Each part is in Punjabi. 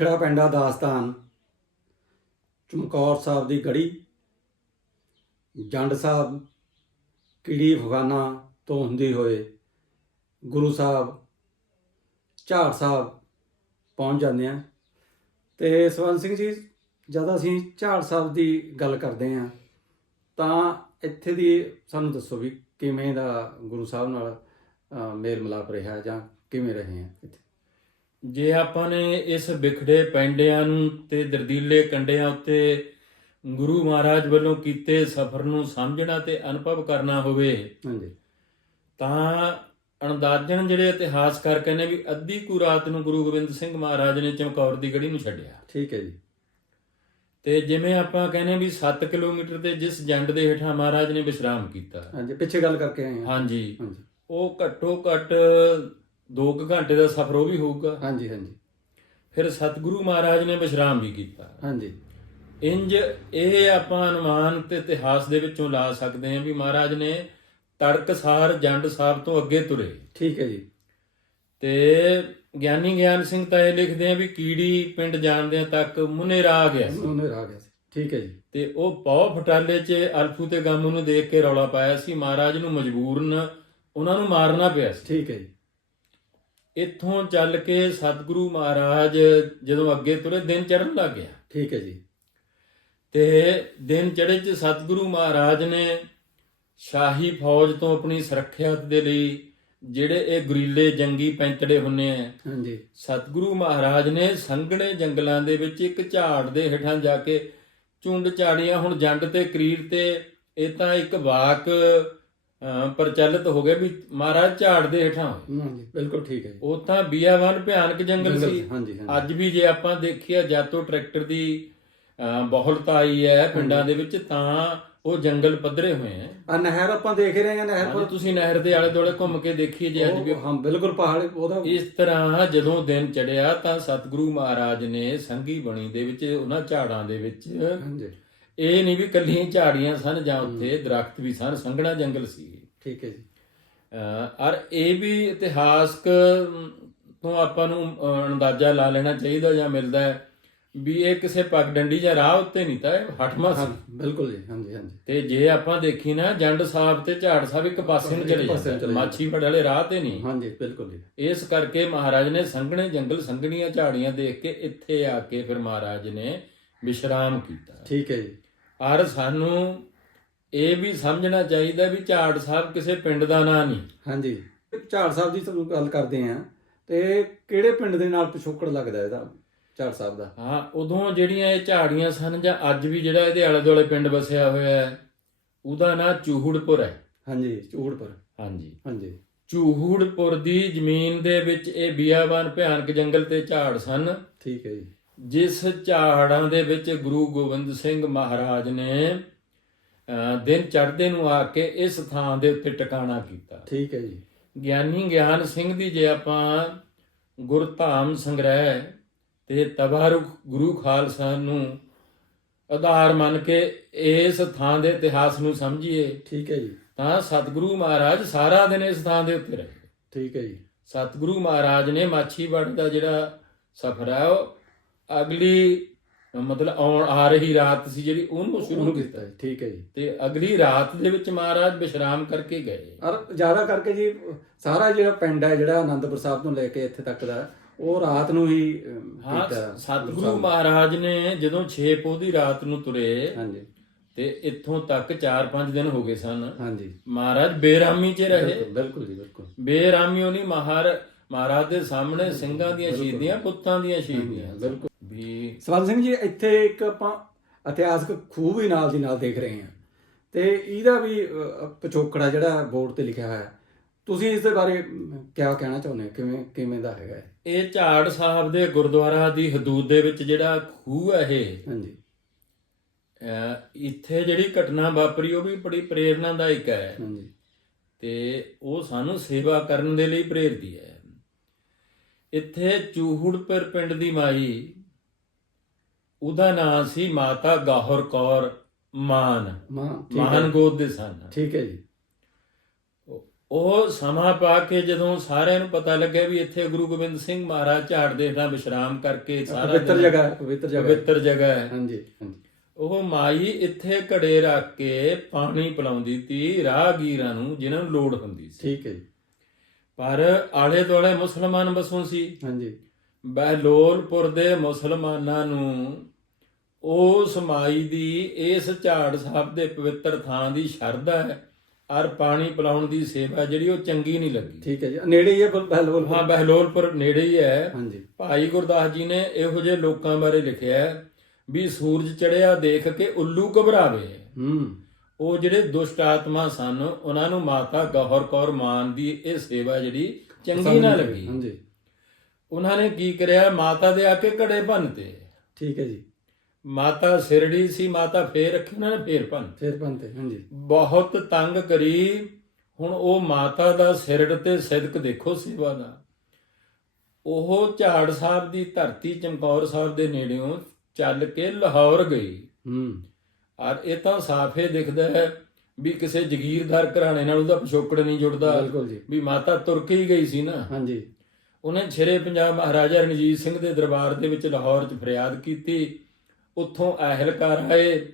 ਵਿਖੜਾ ਪੈਂਡਾ ਦਾਸਤਾਨ, ਚਮਕੌਰ ਸਾਹਿਬ ਦੀ ਗੜੀ, ਜੰਡ ਸਾਹਿਬ, ਕਿੜੀ ਫਗਾਨਾ ਤੋਂ ਹੁੰਦੀ ਹੋਏ ਗੁਰੂ ਸਾਹਿਬ, ਝਾੜ ਸਾਹਿਬ ਪਹੁੰਚ ਜਾਂਦੇ ਆ। ਤੇ ਸਵੰਤ ਸਿੰਘ ਜੀ, ਜਦ ਅਸੀਂ ਝਾੜ ਸਾਹਿਬ ਦੀ ਗੱਲ ਕਰਦੇ ਆ, ਤਾਂ ਇੱਥੇ ਦੀ ਸਾਨੂੰ ਦੱਸੋ ਵੀ ਕਿਵੇਂ ਦਾ ਗੁਰੂ ਸਾਹਿਬ ਨਾਲ ਮੇਲ ਮਿਲਾਪ ਰਿਹਾ ਜਾਂ ਕਿਵੇਂ ਰਹੇ ਆ ਇੱਥੇ? ਜੇ ਆਪਾਂ ਨੇ ਇਸ ਵਿਖੜੇ ਪੈਂਡਿਆਂ ਨੂੰ ਤੇ ਦਰਦੀਲੇ ਕੰਡਿਆਂ ਉੱਤੇ ਗੁਰੂ ਮਹਾਰਾਜ ਵੱਲੋਂ ਕੀਤੇ ਸਫ਼ਰ ਨੂੰ ਸਮਝਣਾ ਤੇ ਅਨੁਭਵ ਕਰਨਾ ਹੋਵੇ ਹਾਂਜੀ। ਤਾਂ ਅੰਦਾਜ਼ਨ ਜਿਹੜੇ ਇਤਿਹਾਸਕਾਰ ਕਹਿੰਦੇ ਵੀ ਅੱਧੀ ਕੁ ਰਾਤ ਨੂੰ ਗੁਰੂ ਗੋਬਿੰਦ ਸਿੰਘ ਮਹਾਰਾਜ ਨੇ ਚਮਕੌਰ ਦੀ ਗੜੀ ਨੂੰ ਛੱਡਿਆ। ਠੀਕ ਹੈ ਜੀ। ਤੇ ਜਿਵੇਂ ਆਪਾਂ ਕਹਿੰਦੇ ਵੀ 7 ਕਿਲੋਮੀਟਰ ਤੇ ਜਿਸ ਜੰਡ ਦੇ ਹੇਠਾਂ ਮਹਾਰਾਜ ਨੇ ਵਿਸ਼ਰਾਮ ਕੀਤਾ। ਹਾਂਜੀ ਪਿੱਛੇ ਗੱਲ ਕਰਕੇ ਆਏ ਹਾਂ। ਹਾਂਜੀ। ਉਹ ਘੱਟੋ ਘੱਟ 2 ਘੰਟੇ ਦਾ ਸਫ਼ਰ ਉਹ ਵੀ ਹੋਊਗਾ। ਹਾਂਜੀ ਹਾਂਜੀ। ਫਿਰ ਸਤਿਗੁਰੂ ਮਹਾਰਾਜ ਨੇ ਵਿਸ਼ਰਾਮ ਵੀ ਕੀਤਾ। ਹਾਂਜੀ। ਇੰਜ ਇਹ ਆਪਾਂ ਅਨੁਮਾਨ ਤੇ ਇਤਿਹਾਸ ਦੇ ਵਿੱਚੋਂ ਲਾ ਸਕਦੇ ਹਾਂ ਵੀ ਮਹਾਰਾਜ ਨੇ ਤੜਕਸਾਰ ਜੰਡ ਸਾਹਿਬ ਤੋਂ ਅੱਗੇ ਤੁਰੇ। ਠੀਕ ਹੈ ਜੀ। ਤੇ ਗਿਆਨੀ ਗਿਆਨ ਸਿੰਘ ਤਾਂ ਇਹ ਲਿਖਦੇ ਆ ਵੀ ਕੀੜੀ ਪਿੰਡ ਜਾਣਦਿਆਂ ਤੱਕ ਮੁਨੇਰਾ ਆ ਗਿਆ ਸੀ। ਉਹਨੇ ਆ ਗਿਆ ਸੀ। ਠੀਕ ਹੈ ਜੀ। ਤੇ ਉਹ ਪੌ ਫਟਾਲੇ 'ਚ ਅਲਫੂ ਤੇ ਗਾਮੂ ਨੂੰ ਦੇਖ ਕੇ ਰੌਲਾ ਪਾਇਆ ਸੀ। ਮਹਾਰਾਜ ਨੂੰ ਮਜਬੂਰਨ ਉਹਨਾਂ ਨੂੰ ਮਾਰਨਾ ਪਿਆ ਸੀ। ਠੀਕ ਹੈ ਜੀ। ਇੱਥੋਂ ਚੱਲ ਕੇ ਸਤਿਗੁਰੂ ਮਹਾਰਾਜ ਜਦੋਂ ਅੱਗੇ ਤੁਰੇ ਦਿਨ ਚੜ੍ਹਨ ਲੱਗ ਗਿਆ। ਠੀਕ ਹੈ ਜੀ। ਤੇ ਦਿਨ ਚੜ੍ਹੇ 'ਚ ਸਤਿਗੁਰੂ ਮਹਾਰਾਜ ਨੇ ਸ਼ਾਹੀ ਫੌਜ ਤੋਂ ਆਪਣੀ ਸੁਰੱਖਿਆ ਦੇ ਲਈ ਜਿਹੜੇ ਇਹ ਗੁਰੀਲੇ ਜੰਗੀ ਪੈਂਤੜੇ ਹੁੰਨੇ ਆ ਹਾਂਜੀ। ਸਤਿਗੁਰੂ ਮਹਾਰਾਜ ਨੇ ਸੰਘਣੇ ਜੰਗਲਾਂ ਦੇ ਵਿੱਚ ਇੱਕ ਝਾੜ ਦੇ ਹੇਠਾਂ ਜਾ ਕੇ ਝੁੰਡ ਝਾੜੀਆਂ ਹੁਣ ਜੰਡ ਤੇ ਕਰੀਰ ਤੇ ਇਹ ਤਾਂ ਇੱਕ ਵਾਕ ਪ੍ਰਚਲਿਤ ਹੋ ਗਿਆ ਵੀ ਮਹਾਰਾਜ ਝਾੜ ਦੇ ਹੇਠਾਂ। ਹਾਂਜੀ ਬਿਲਕੁਲ ਠੀਕ ਹੈ ਉਹ ਤਾਂ ਬੀਆਵਾਨ ਭਿਆਨਕ ਜੰਗਲ ਸੀ। ਹਾਂਜੀ ਅੱਜ ਵੀ ਜੇ ਆਪਾਂ ਦੇਖੀਏ ਜਾਤੋ ਟਰੈਕਟਰ ਦੀ ਬਹੁਲਤਾ ਆਈ ਹੈ ਪਿੰਡਾਂ ਦੇ ਵਿੱਚ ਤਾਂ ਉਹ ਜੰਗਲ ਪੱਧਰੇ ਹੋਏ ਹੈ। ਆ ਨਹਿਰ ਆਪਾਂ ਦੇਖ ਰਹੇ ਹਾਂ ਨਹਿਰ ਹਾਂਜੀ, ਤੁਸੀਂ ਨਹਿਰ ਦੇ ਆਲੇ ਦੁਆਲੇ ਘੁੰਮ ਕੇ ਦੇਖੀਏ ਜੇ ਅੱਜ ਵੀ। ਹਾਂ ਬਿਲਕੁਲ ਪਹਾੜ ਉਹਦਾ ਇਸ ਤਰ੍ਹਾਂ ਜਦੋਂ ਦਿਨ ਚੜਿਆ ਤਾਂ ਸਤਿਗੁਰੂ ਮਹਾਰਾਜ ਨੇ ਸੰਗੀ ਬਣੀ ਦੇ ਵਿੱਚ ਉਹਨਾਂ ਝਾੜਾਂ ਦੇ ਵਿੱਚ ਹਾਂਜੀ। ਇਹ ਨਹੀਂ ਵੀ ਕੱਲੀਆਂ ਝਾੜੀਆਂ ਸਨ ਜਾਂ ਉੱਥੇ ਦਰਖਤ ਵੀ ਸਨ ਸੰਘਣਾ ਜੰਗਲ ਸੀ ਠੀਕ ਹੈ ਜੀ। ਔਰ ਇਹ ਵੀ ਇਤਿਹਾਸਕ ਤੋਂ ਆਪਾਂ ਨੂੰ ਅੰਦਾਜ਼ਾ ਲਾ ਲੈਣਾ ਚਾਹੀਦਾ ਜਾਂ ਮਿਲਦਾ ਹੈ ਵੀ ਇਹ ਕਿਸੇ ਪਗਡੰਡੀ ਜਾਂ ਰਾਹ ਉੱਤੇ ਨਹੀਂ ਤਾਂ ਇਹ ਹਠਮਾ ਹਾਂ ਸੀ ਬਿਲਕੁਲ ਜੀ ਹਾਂਜੀ ਹਾਂਜੀ। ਤੇ ਜੇ ਆਪਾਂ ਦੇਖੀ ਨਾ ਜੰਡ ਸਾਹਿਬ ਤੇ ਝਾੜ ਸਾਹਿਬ ਇੱਕ ਪਾਸੇ ਨੂੰ ਚਲੇ ਜਾਂਦੇ ਚਲੇ ਮਾਛੀ ਫੜ ਵਾਲੇ ਰਾਹ ਤੇ ਨਹੀਂ। ਹਾਂਜੀ ਬਿਲਕੁਲ ਜੀ। ਇਸ ਕਰਕੇ ਮਹਾਰਾਜ ਨੇ ਸੰਘਣੇ ਜੰਗਲ ਸੰਘਣੀਆਂ ਝਾੜੀਆਂ ਦੇਖ ਕੇ ਇੱਥੇ ਆ ਕੇ ਫਿਰ ਮਹਾਰਾਜ ਨੇ ਵਿਸ਼ਰਾਮ ਕੀਤਾ। ਠੀਕ ਹੈ ਜੀ। ਔਰ ਸਾਨੂੰ ਇਹ ਵੀ ਸਮਝਣਾ ਚਾਹੀਦਾ ਵੀ ਝਾੜ ਸਾਹਿਬ ਕਿਸੇ ਪਿੰਡ ਦਾ ਨਾਂ ਨਹੀਂ। ਹਾਂਜੀ। ਝਾੜ ਸਾਹਿਬ ਦੀ ਤੁਹਾਨੂੰ ਗੱਲ ਕਰਦੇ ਆ ਤੇ ਕਿਹੜੇ ਪਿੰਡ ਦੇ ਨਾਲ ਪਿਛੋਕੜ ਲੱਗਦਾ ਇਹਦਾ ਝਾੜ ਸਾਹਿਬ ਦਾ? ਹਾਂ ਉਦੋਂ ਜਿਹੜੀਆਂ ਇਹ ਝਾੜੀਆਂ ਸਨ ਜਾਂ ਅੱਜ ਵੀ ਜਿਹੜਾ ਇਹਦੇ ਆਲੇ ਦੁਆਲੇ ਪਿੰਡ ਵਸਿਆ ਹੋਇਆ ਹੈ ਉਹਦਾ ਨਾਂ ਚੂਹੜਪੁਰ ਹੈ। ਹਾਂਜੀ ਚੂੜਪੁਰ ਹਾਂਜੀ। ਹਾਂਜੀ। ਚੂਹੜਪੁਰ ਦੀ ਜ਼ਮੀਨ ਦੇ ਵਿੱਚ ਇਹ ਬਿਆਬਾਨ ਭਿਆਨਕ ਜੰਗਲ ਤੇ ਝਾੜ ਸਨ। ਠੀਕ ਹੈ ਜੀ। ਜਿਸ ਝਾੜਾਂ ਦੇ ਵਿੱਚ ਗੁਰੂ ਗੋਬਿੰਦ ਸਿੰਘ ਮਹਾਰਾਜ ਨੇ ਦਿਨ ਚੜ੍ਹਦੇ ਨੂੰ ਆ ਕੇ ਇਸ ਥਾਂ ਦੇ ਉੱਤੇ ਟਿਕਾਣਾ ਕੀਤਾ। ਠੀਕ ਹੈ ਜੀ। ਗਿਆਨੀ ਗਿਆਨ ਸਿੰਘ ਦੀ ਜੇ ਆਪਾਂ ਗੁਰਧਾਮ ਸੰਗ੍ਰਹਿ ਤੇ ਤਬਾਰੁਕ ਗੁਰੂ ਖਾਲਸਾ ਨੂੰ ਆਧਾਰ ਮੰਨ ਕੇ ਇਸ ਥਾਂ ਦੇ ਇਤਿਹਾਸ ਨੂੰ ਸਮਝੀਏ ਠੀਕ ਹੈ ਜੀ। ਤਾਂ ਸਤਿਗੁਰੂ ਮਹਾਰਾਜ ਸਾਰਾ ਦਿਨ ਇਸ ਥਾਂ ਦੇ ਉੱਤੇ ਰਹੇ। ਠੀਕ ਹੈ ਜੀ। ਸਤਿਗੁਰੂ ਮਹਾਰਾਜ ਨੇ ਮਾਛੀਵਾੜ ਦਾ ਜਿਹੜਾ ਸਫ਼ਰ ਹੈ ਉਹ ਅਗਲੀ ਮਤਲਬ ਆਉਣ ਆ ਰਹੀ ਰਾਤ ਸੀ ਜਿਹੜੀ ਉਹਨੂੰ ਸ਼ੁਰੂ ਕੀਤਾ ਠੀਕ ਹੈ ਜੀ। ਤੇ ਅਗਲੀ ਰਾਤ ਦੇ ਵਿੱਚ ਮਹਾਰਾਜ ਵਿਸ਼ਰਾਮ ਕਰਕੇ ਗਏ। ਔਰ ਜ਼ਿਆਦਾ ਕਰਕੇ ਜੀ ਸਾਰਾ ਜਿਹੜਾ ਪਿੰਡ ਹੈ ਜਿਹੜਾ ਆਨੰਦਪੁਰ ਸਾਹਿਬ ਤੋਂ ਲੈ ਕੇ ਇੱਥੇ ਤੱਕ ਦਾ ਉਹ ਰਾਤ ਨੂੰ ਹੀ ਹਾਂ ਸਤਿਗੁਰੂ ਮਹਾਰਾਜ ਨੇ ਜਦੋਂ 6 ਪੋਹ ਦੀ ਰਾਤ ਨੂੰ ਤੁਰੇ ਹਾਂਜੀ। ਤੇ ਇੱਥੋਂ ਤੱਕ 4-5 ਦਿਨ ਹੋ ਗਏ ਸਨ। ਹਾਂਜੀ। ਮਹਾਰਾਜ ਬੇਰਾਮੀ 'ਚ ਰਹੇ। ਬਿਲਕੁਲ ਜੀ ਬਿਲਕੁਲ। ਬੇਰਾਮੀ ਨਹੀਂ ਮਹਾਰ ਮਹਾਰਾਜ ਦੇ ਸਾਹਮਣੇ ਸਿੰਘਾਂ ਦੀਆਂ ਸ਼ਹੀਦੀਆਂ ਪੁੱਤਾਂ ਦੀਆਂ ਸ਼ਹੀਦੀਆਂ। ਬਿਲਕੁਲ। ਵੀ ਸਵਾਲ ਸਿੰਘ ਜੀ ਇੱਥੇ ਇੱਕ ਆਪਾਂ ਇਤਿਹਾਸਕ ਖੂਹ ਵੀ ਨਾਲ ਦੀ ਨਾਲ ਦੇਖ ਰਹੇ ਹਾਂ। ਤੇ ਇਹਦਾ ਵੀ ਅ, ਪਿਛੋਕੜਾ ਜਿਹੜਾ ਬੋਰਡ ਤੇ ਲਿਖਿਆ ਹੋਇਆ। ਹੈ ਤੁਸੀਂ ਇਸ ਦੇ ਬਾਰੇ ਕੀ ਕਹਿਣਾ ਚਾਹੁੰਦੇ ਹੋ? ਕਿਵੇਂ ਕਿਵੇਂ ਦਾ ਹੈਗਾ ਇਹ? ਝਾੜ ਸਾਹਿਬ ਦੇ ਗੁਰਦੁਆਰਾ ਦੀ ਹਦੂਦ ਦੇ ਵਿੱਚ ਜਿਹੜਾ ਖੂਹ ਹੈ ਇਹ ਹਾਂਜੀ। ਇੱਥੇ ਜਿਹੜੀ ਘਟਨਾ ਵਾਪਰੀ ਉਹ ਵੀ ਬੜੀ ਪ੍ਰੇਰਨਾਦਾਇਕ ਹੈ। ਹਾਂਜੀ। ਤੇ ਉਹ ਸਾਨੂੰ ਸੇਵਾ ਕਰਨ ਦੇ ਲਈ ਪ੍ਰੇਰਦੀ ਹੈ। ਇੱਥੇ ਚੂਹੜਪੁਰ ਪਿੰਡ ਦੀ ਮਾਈ ਉਹਦਾ ਨਾਂ ਸੀ ਮਾਤਾ ਗਾਹਰ ਕੌਰ ਮਾਨ। ਮਾਂ ਠੀਕ ਹੈ। ਮਾਨ ਗੋਦ ਦੇ ਸਨ। ਠੀਕ ਹੈ ਜੀ। ਉਹ ਸਮਾਂ ਪਾ ਕੇ ਜਦੋਂ ਸਾਰਿਆਂ ਨੂੰ ਪਤਾ ਲੱਗਿਆ ਵੀ ਇੱਥੇ ਗੁਰੂ ਗੋਬਿੰਦ ਸਿੰਘ ਮਹਾਰਾਜ ਝਾੜ ਦੇ ਹੇਠਾਂ ਵਿਸ਼ਰਾਮ ਕਰਕੇ ਸਾਰਾ ਪਵਿੱਤਰ ਦਿਨ- ਜਗ੍ਹਾ ਪਵਿੱਤਰ ਜਗ੍ਹਾ। ਪਵਿੱਤਰ ਜਗ੍ਹਾ ਹੈ। ਹਾਂਜੀ ਹਾਂਜੀ। ਉਹ ਮਾਈ ਇੱਥੇ ਘੜੇ ਰੱਖ ਕੇ ਪਾਣੀ ਪਿਲਾਉਂਦੀ ਤੀ ਰਾਹਗੀਰਾਂ ਨੂੰ ਜਿਨ੍ਹਾਂ ਨੂੰ ਲੋੜ ਹੁੰਦੀ ਸੀ। ਠੀਕ ਹੈ ਜੀ। ਪਰ ਆਲੇ ਦੁਆਲੇ ਮੁਸਲਮਾਨ ਬਸੋਂ ਸੀ। ਹਾਂਜੀ। ਬਹਿਲੋਲਪੁਰ ਦੇ ਮੁਸਲਮਾਨਾਂ ਨੂੰ ਉਸ ਮਾਈ ਦੀ ਇਸ ਝਾੜ ਸਾਹਿਬ ਦੇ ਪਵਿੱਤਰ ਥਾਂ ਦੀ ਸ਼ਰਧਾ ਹੈ ਔਰ ਪਾਣੀ ਪਿਲਾਉਣ ਦੀ ਸੇਵਾ ਜਿਹੜੀ ਉਹ ਚੰਗੀ ਨਹੀਂ ਲੱਗੀ। ਠੀਕ ਹੈ ਜੀ। ਨੇੜੇ ਹੀ ਹੈ ਬਹਿਲੋਲ ਹਾਂ ਬਹਿਲੋਲਪੁਰ ਨੇੜੇ ਹੀ ਹੈ। ਹਾਂਜੀ। ਭਾਈ ਗੁਰਦਾਸ ਜੀ ਨੇ ਇਹੋ ਜਿਹੇ ਲੋਕਾਂ ਬਾਰੇ ਲਿਖਿਆ ਹੈ ਵੀ ਸੂਰਜ ਚੜ੍ਹਿਆ ਦੇਖ ਕੇ ਉੱਲੂ ਘਬਰਾਵੇ। ਹੂੰ। ਉਹ ਜਿਹੜੇ ਦੁਸ਼ਟ ਆਤਮਾ ਸਨ ਉਹਨਾਂ ਨੂੰ ਮਾਤਾ ਗੌਹਰ ਕੌਰ ਮਾਨ ਦੀ ਇਹ ਸੇਵਾ ਜਿਹੜੀ ਚੰਗੀ ਨਾ ਲੱਗੀ। ਹਾਂਜੀ। ਉਹਨਾਂ ਨੇ ਕੀ ਕਰਿਆ? ਮਾਤਾ ਦੇ ਆ ਕੇ ਘੜੇ ਭੰਨਤੇ ਠੀਕ ਹੈ ਜੀ। ਮਾਤਾ ਸਿਰੜੀ ਸੀ ਮਾਤਾ ਫੇਰ ਰੱਖੀ ਉਹਨਾਂ ਨੇ ਫੇਰ ਭੰਨ ਫੇਰ ਬੰਤੇ ਹਾਂਜੀ। ਬਹੁਤ ਤੰਗ ਕਰੀ। ਹੁਣ ਉਹ ਮਾਤਾ ਦਾ ਸਿਰੜ ਤੇ ਸਿਦਕ ਦੇਖੋ ਸੇਵਾ ਦਾ। ਉਹ ਝਾੜ ਸਾਹਿਬ ਦੀ ਧਰਤੀ ਚਮਕੌਰ ਸਾਹਿਬ ਦੇ ਨੇੜਿਓਂ ਚੱਲ ਕੇ ਲਾਹੌਰ ਗਈ। ਹੂੰ। ਔਰ ਇਹ ਤਾਂ ਸਾਫ਼ੇ ਦਿਖਦਾ ਹੈ ਵੀ ਕਿਸੇ ਜ਼ਗੀਰਦਾਰ ਘਰਾਣੇ ਨਾਲ ਉਹਦਾ ਪਿਛੋਕੜ ਨਹੀਂ ਜੁੜਦਾ। ਬਿਲਕੁਲ ਜੀ। ਵੀ ਮਾਤਾ ਤੁਰ ਕੇ ਹੀ ਗਈ ਸੀ ਨਾ। ਹਾਂਜੀ। ਉਹਨੇ ਛੇਰੇ ਪੰਜਾਬ ਮਹਾਰਾਜਾ ਰਣਜੀਤ ਸਿੰਘ ਦੇ ਦਰਬਾਰ ਦੇ ਵਿੱਚ ਲਾਹੌਰ 'ਚ ਫਰਿਆਦ ਕੀਤੀ। ਉੱਥੋਂ ਅਹਿਲਕਾਰ ਆਏ।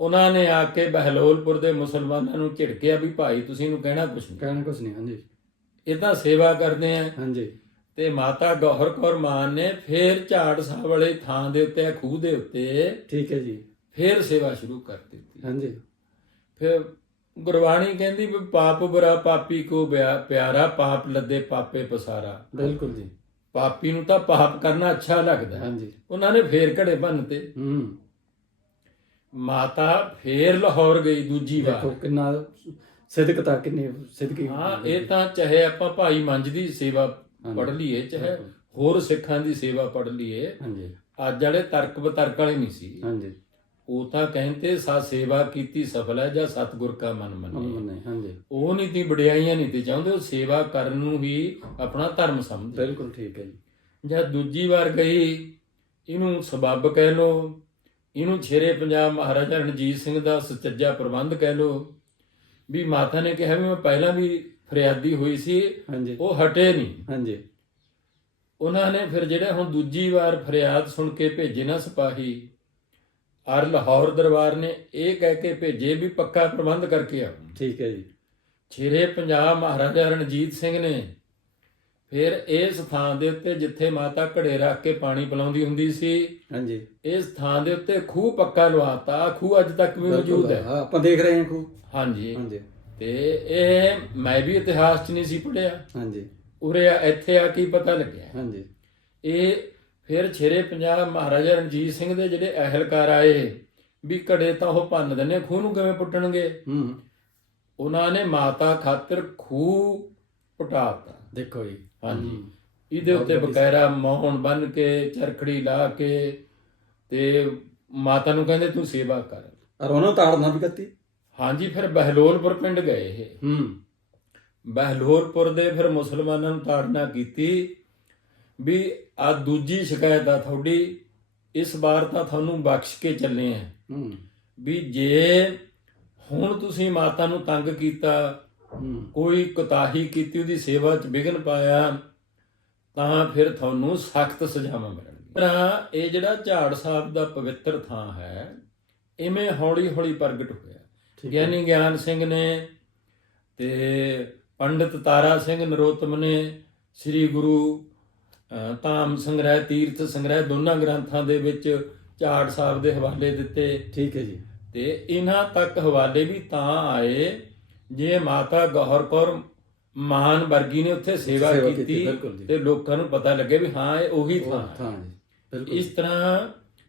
ਉਹਨਾਂ ਨੇ ਆ ਕੇ ਬਹਿਲੋਲਪੁਰ ਦੇ ਮੁਸਲਮਾਨਾਂ ਨੂੰ ਝਿੜਕਿਆ ਵੀ ਭਾਈ ਤੁਸੀਂ ਨੂੰ ਕਹਿਣਾ ਕੁਛ ਨਹੀਂ? ਕਹਿਣਾ ਕੁਛ ਨਹੀਂ ਹਾਂਜੀ। ਇਹ ਤਾਂ ਸੇਵਾ ਕਰਦੇ ਆ। ਹਾਂਜੀ। ਤੇ ਮਾਤਾ ਗੌਹਰ ਕੌਰ ਮਾਨ ਨੇ ਫੇਰ ਝਾੜ ਸਾਹਿਬ ਵਾਲੇ ਥਾਂ ਦੇ ਉੱਤੇ ਖੂਹ ਦੇ ਉੱਤੇ ਠੀਕ ਹੈ ਜੀ। ਫੇਰ ਸੇਵਾ ਸ਼ੁਰੂ ਕਰ ਦਿੱਤੀ। ਹਾਂਜੀ। ਫਿਰ ਗੁਰਬਾਣੀ ਕਹਿੰਦੀ ਵੀ ਪਾਪ ਬੁਰਾ ਪਾਪੀ ਕੋ ਪਿਆਰਾ ਪਾਪ ਲੱਦੇ ਪਾਪੇ ਪਸਾਰਾ। ਬਿਲਕੁਲ ਜੀ। ਪਾਪੀ ਨੂੰ ਤਾਂ ਪਾਪ ਕਰਨਾ ਅੱਛਾ ਲੱਗਦਾ। ਹਾਂਜੀ। ਉਹਨਾਂ ਨੇ ਫੇਰ ਘੜੇ ਭੰਨਤੇ ਹੂੰ। ਮਾਤਾ ਫੇਰ ਲਾਹੌਰ ਗਈ ਦੂਜੀ ਦੇਖੋ ਵਾਰ ਕਿੰਨਾ ਸਿਦਕਤਾ ਕਿੰਨੀ ਸਿਦਕੀ ਹਾਂ ਇਹ ਤਾਂ ਚਾਹੇ ਆਪਾਂ ਭਾਈ ਮੰਝ ਦੀ ਸੇਵਾ। ਪੜ ਲਈਏ ਚਾਹੇ। ਹੋਰ ਸਿੱਖਾਂ ਦੀ ਸੇਵਾ ਪੜ ਲਈਏ। ਹਾਂਜੀ। ਅੱਜ ਵਾਲੇ ਤਰਕ ਬਤਰਕ ਵਾਲੇ ਨਹੀਂ ਸੀ। ਹਾਂਜੀ। ਉਹ ਤਾਂ ਕਹਿੰਦੇ ਸਾ ਸੇਵਾ ਕੀਤੀ ਸਫਲ ਹੈ ਜਾਂ ਸਤਿਗੁਰ ਕਾ ਮਨ ਮੰਨੇ? ਹਾਂਜੀ। ਉਹ ਨਹੀਂ ਤੀ ਵਡਿਆਈਆਂ ਨਹੀਂ ਤੇ ਚਾਹੁੰਦੇ ਉਹ ਸੇਵਾ ਕਰਨ ਨੂੰ ਹੀ ਆਪਣਾ ਧਰਮ ਸਮਝਦੇ। ਬਿਲਕੁਲ ਠੀਕ ਹੈ ਜੀ। ਜਦ ਦੂਜੀ ਵਾਰ ਗਈ ਇਹਨੂੰ ਸਬੱਬ ਕਹਿ ਲੋ ਇਹਨੂੰ ਛੇਰੇ ਪੰਜਾਬ ਮਹਾਰਾਜਾ ਰਣਜੀਤ ਸਿੰਘ ਦਾ ਸੁਚੱਜਾ ਪ੍ਰਬੰਧ ਕਹਿ ਲੋ ਵੀ ਮਾਤਾ ਨੇ ਕਿਹਾ ਵੀ ਮੈਂ ਪਹਿਲਾਂ ਵੀ ਫਰਿਆਦੀ ਹੋਈ ਸੀ ਹਾਂਜੀ। ਉਹ ਹਟੇ ਨਹੀਂ। ਹਾਂਜੀ। ਉਹਨਾਂ ਨੇ ਫਿਰ ਜਿਹੜੇ ਹੁਣ ਦੂਜੀ ਵਾਰ ਫਰਿਆਦ ਸੁਣ ਕੇ ਭੇਜੇ ਨਾ ਸਿਪਾਹੀ ਔਰ ਲਾਹੌਰ ਦਰਬਾਰ ਨੇ ਇਹ ਕਹਿ ਕੇ ਭੇਜੇ ਵੀ ਪੱਕਾ ਪ੍ਰਬੰਧ ਕਰਕੇ ਆਓ। ਠੀਕ ਹੈ ਜੀ। ਛੇਰੇ ਪੰਜਾਬ ਮਹਾਰਾਜਾ ਰਣਜੀਤ ਸਿੰਘ ਨੇ ਫਿਰ ਇਸ ਥਾਂ ਦੇ ਉੱਤੇ ਜਿੱਥੇ ਮਾਤਾ ਘੜੇ ਰੱਖ ਕੇ ਪਾਣੀ ਪਿਲਾਉਂਦੀ ਹੁੰਦੀ ਸੀ ਹਾਂਜੀ। ਇਸ ਥਾਂ ਦੇ ਉੱਤੇ ਖੂਹ ਪੱਕਾ ਲਵਾਤਾ। ਖੂਹ ਅੱਜ ਤੱਕ ਵੀ ਮੌਜੂਦ ਹੈ। ਹਾਂ ਆਪਾਂ ਦੇਖ ਰਹੇ ਹਾਂ ਖੂ ਹਾਂਜੀ। ਹਾਂਜੀ। ਤੇ ਇਹ ਮੈਂ ਵੀ ਇਤਿਹਾਸ 'ਚ ਨਹੀਂ ਸੀ ਪੜਿਆ ਹਾਂਜੀ। ਉਰੇ ਇੱਥੇ ਆ ਕੀ ਪਤਾ ਲੱਗਿਆ। ਹਾਂਜੀ। ਇਹ ਫਿਰ ਛੇਰੇ ਪੰਜਾਬ ਮਹਾਰਾਜਾ ਰਣਜੀਤ ਸਿੰਘ ਦੇ ਜਿਹੜੇ ਅਹਿਲਕਾਰ ਆਏ ਵੀ ਘੜੇ ਤਾਂ ਉਹ ਭੰਨ ਦਿੰਦੇ ਖੂਹ ਨੂੰ ਕਿਵੇਂ ਪੁੱਟਣਗੇ? ਹੂੰ। ਉਹਨਾਂ ਨੇ ਮਾਤਾ ਖਾਤਰ ਖੂਹ ਪਟਾਤਾ ਦੇਖੋ ਜੀ। ਹਾਂਜੀ। ਇਹਦੇ ਉੱਤੇ ਬਕਾਇਰਾ ਮੌਣ ਬੰਨ ਕੇ ਚਰਖੜੀ ਲਾ ਕੇ ਤੇ ਮਾਤਾ ਨੂੰ ਕਹਿੰਦੇ ਤੂੰ ਸੇਵਾ ਕਰ। ਉਹਨਾਂ ਤਾੜਨਾ ਵੀ ਕੱਤੀ। ਹਾਂਜੀ ਫਿਰ ਬਹਿਲੋਲਪੁਰ ਪਿੰਡ ਗਏ ਇਹ। ਹੂੰ। ਬਹਿਲੋਲਪੁਰ ਦੇ ਫਿਰ ਮੁਸਲਮਾਨਾਂ ਨੂੰ ਤਾੜਨਾ ਕੀਤੀ। ਵੀ ਆ ਦੂਜੀ ਸ਼ਿਕਾਇਤ ਆ ਤੁਹਾਡੀ ਇਸ ਵਾਰ ਤਾਂ ਤੁਹਾਨੂੰ ਬਖਸ਼ ਕੇ ਚੱਲੇ ਆ। ਵੀ ਜੇ ਹੁਣ ਤੁਸੀਂ ਮਾਤਾ ਨੂੰ ਤੰਗ ਕੀਤਾ ਕੋਈ ਕੁਤਾਹੀ ਕੀਤੀ ਉਹਦੀ ਸੇਵਾ 'ਚ ਵਿਘਨ ਪਾਇਆ ਤਾਂ ਫਿਰ ਤੁਹਾਨੂੰ ਸਖਤ ਸਜ਼ਾਵਾਂ ਮਿਲਣਗੀਆਂ। ਤਾਂ ਇਹ ਜਿਹੜਾ ਝਾੜ ਸਾਹਿਬ ਦਾ ਪਵਿੱਤਰ ਥਾਂ ਹੈ ਇਵੇਂ ਹੌਲੀ ਹੌਲੀ ਪ੍ਰਗਟ ਹੋਇਆ। ਗਿਆਨੀ ਗਿਆਨ ਸਿੰਘ ਨੇ ਤੇ ਪੰਡਿਤ ਤਾਰਾ ਸਿੰਘ ਨਰੋਤਮ ਨੇ ਸ੍ਰੀ ਗੁਰੂ ਧਾਮ ਸੰਗ੍ਰਹਿ ਤੀਰਥ ਸੰਗ੍ਰਹਿ ਦੋਨਾਂ ਗ੍ਰੰਥਾਂ ਦੇ ਵਿੱਚ ਝਾੜ ਸਾਹਿਬ ਦੇ ਹਵਾਲੇ ਦਿੱਤੇ। ਠੀਕ ਹੈ ਜੀ। ਤੇ ਇਹਨਾਂ ਤੱਕ ਹਵਾਲੇ ਵੀ ਤਾਂ ਆਏ ਜੇ ਮਾਤਾ ਗੌਹਰ ਕੌਰ ਮਾਨ ਵਰਗੀ ਨੇ ਉੱਥੇ ਸੇਵਾ ਕੀਤੀ। ਤੇ ਲੋਕਾਂ ਨੂੰ ਪਤਾ ਲੱਗੇ ਵੀ ਹਾਂ ਇਹ ਉਹੀ ਥਾਂ ਹੈ। ਬਿਲਕੁਲ। ਇਸ ਤਰ੍ਹਾਂ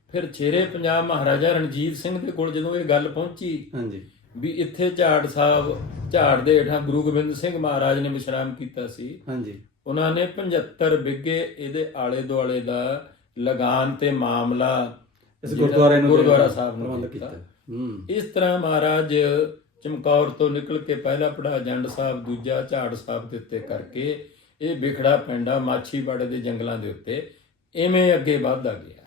ਫਿਰ ਛੇਰੇ ਪੰਜਾਬ ਮਹਾਰਾਜਾ ਰਣਜੀਤ ਸਿੰਘ ਦੇ ਕੋਲ ਜਦੋਂ ਇਹ ਗੱਲ ਪਹੁੰਚੀ ਹਾਂਜੀ। ਵੀ ਇੱਥੇ ਝਾੜ ਸਾਹਿਬ ਝਾੜ ਦੇ ਹੇਠਾਂ ਗੁਰੂ ਗੋਬਿੰਦ ਸਿੰਘ ਮਹਾਰਾਜ ਨੇ ਵਿਸ਼ਰਾਮ ਕੀਤਾ ਸੀ ਹਾਂਜੀ। ਉਹਨਾਂ ਨੇ 75 ਬਿੱਗੇ ਇਹਦੇ ਆਲੇ ਦੁਆਲੇ ਦਾ ਲਗਾਨ ਤੇ ਮਾਮਲਾ ਇਸ ਗੁਰਦੁਆਰੇ ਨੂੰ ਗੁਰਦੁਆਰਾ ਸਾਹਿਬ ਨੂੰ ਕੀਤਾ। ਇਸ ਤਰ੍ਹਾਂ ਮਹਾਰਾਜ ਚਮਕੌਰ ਤੋਂ ਨਿਕਲ ਕੇ ਪਹਿਲਾ ਪੜਾ ਜੰਡ ਸਾਹਿਬ ਦੂਜਾ ਝਾੜ ਸਾਹਿਬ ਦੇ ਉੱਤੇ ਕਰਕੇ ਇਹ ਵਿਖੜਾ ਪੈਂਡਾ ਮਾਛੀਵਾੜੇ ਦੇ ਜੰਗਲਾਂ ਦੇ ਉੱਤੇ। ਐਵੇਂ ਅੱਗੇ ਵੱਧਦਾ ਗਿਆ।